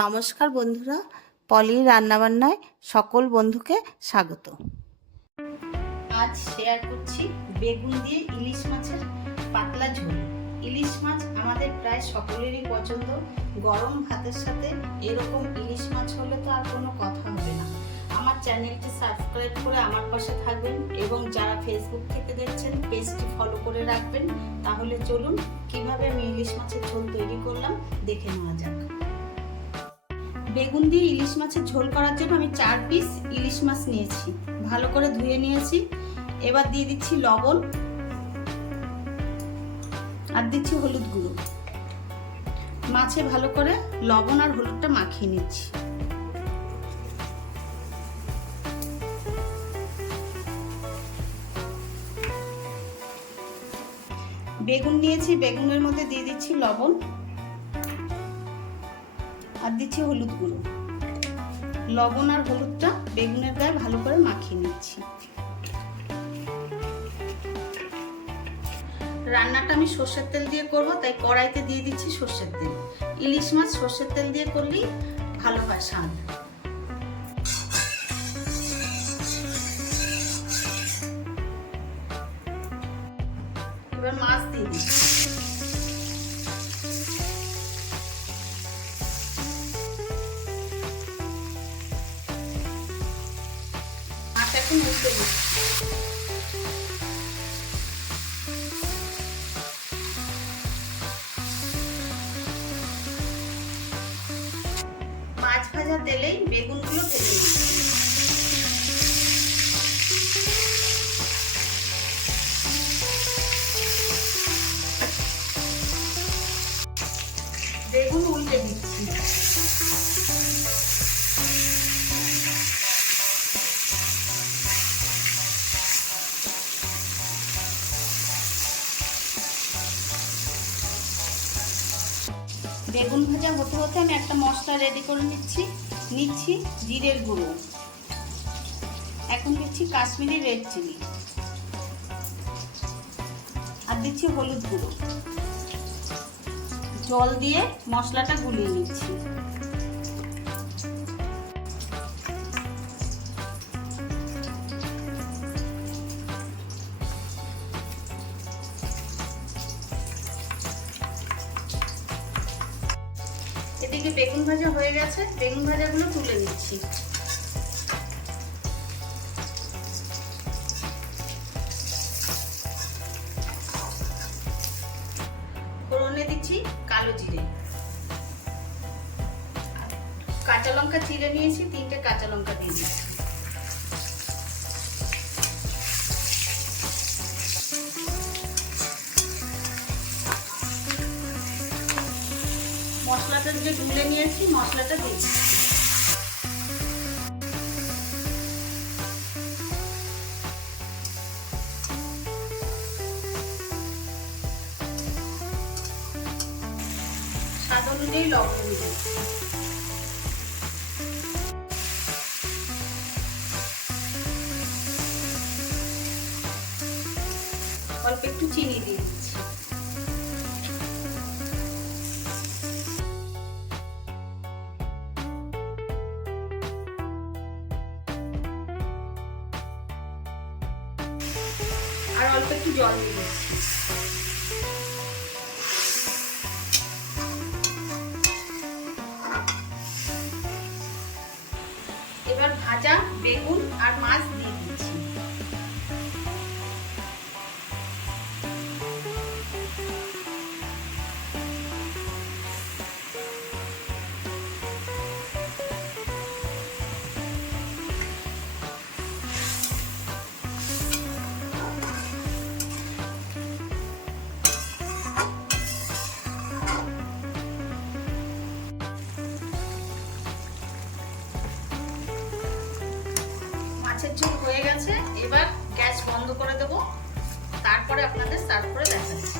নমস্কার বন্ধুরা, পলির রান্নাবান্নায় সকল বন্ধুকে স্বাগত। আজ শেয়ার করছি বেগুন দিয়ে ইলিশ মাছের পাতলা ঝোল। ইলিশ মাছ আমাদের প্রায় সকলেরই পছন্দ। গরম ভাতের সাথে এরকম ইলিশ মাছ হলে তো আর কোনো কথা হবে না। আমার চ্যানেলটি সাবস্ক্রাইব করে আমার পাশে থাকবেন এবং যারা ফেসবুক থেকে দেখছেন পেজটি ফলো করে রাখবেন। তাহলে চলুন কিভাবে আমি ইলিশ মাছের ঝোল তৈরি করলাম দেখে নেওয়া যাক। বেগুন দিয়ে ইলিশ মাছের ঝোল করার জন্য আমি 4 পিস ইলিশ মাছ নিয়েছি, ভালো করে ধুয়ে নিয়েছি। এবার দিয়ে দিচ্ছি লবণ আর দিচ্ছি হলুদ গুঁড়ো। মাছে ভালো করে লবণ আর হলুদটা মাখিয়ে নিচ্ছি। বেগুন নিয়েছি, বেগুনের মধ্যে দিয়ে দিচ্ছি লবণ আর দিচ্ছি হলুদ গুঁড়ো। লবণ আর হলুদটা বেগুনের গায়ে ভালো করে মাখিয়ে নিচ্ছি। রান্নাটা আমি সর্ষের তেল দিয়ে করব, তাই কড়াইতে দিয়ে দিচ্ছি সর্ষের তেল। ইলিশ মাছ সর্ষের তেল দিয়ে করলেই ভালো হয় স্বাদ। এবার মাছ দিয়ে দিচ্ছি। এখন উল্টে দিচ্ছি। মাছ ভাজা তেলেই বেগুনগুলো ভেজে নিচ্ছি। বেগুন উল্টে দিচ্ছি। বেগুন ভাজা হতে হতে আমি একটা মশলা রেডি করে নিচ্ছি জিরের গুঁড়ো। এখন দিচ্ছি কাশ্মীরি রেড চিলি আর দিচ্ছি হলুদ গুঁড়ো। জল দিয়ে মশলাটা গুলিয়ে নিচ্ছি। এদিকে বেগুন ভাজা হয়ে গেছে, বেগুন ভাজাগুলো তুলে নিচ্ছি। ফোড়নে দিচ্ছি কালো জিরে, কাঁচা লঙ্কা চিড়ে নিয়েছি, 3টে কাঁচা লঙ্কা দিয়ে দিচ্ছি। মশলাটা যে গুলে নিয়েছি মশলাটা দিচ্ছি। স্বাদ অনুযায়ী লবণ দিচ্ছি। অল্প একটু চিনি দিয়ে দিচ্ছি। আর অল্প একটু জল দিয়ে দিচ্ছি। এবার ভাজা বেগুন আর মাছ দিয়ে দিচ্ছি। মাছের ঝোল হয়ে গেছে, এবার গ্যাস বন্ধ করে দেব, তারপরে আপনাদের সার্ভ করে দেখাচ্ছি।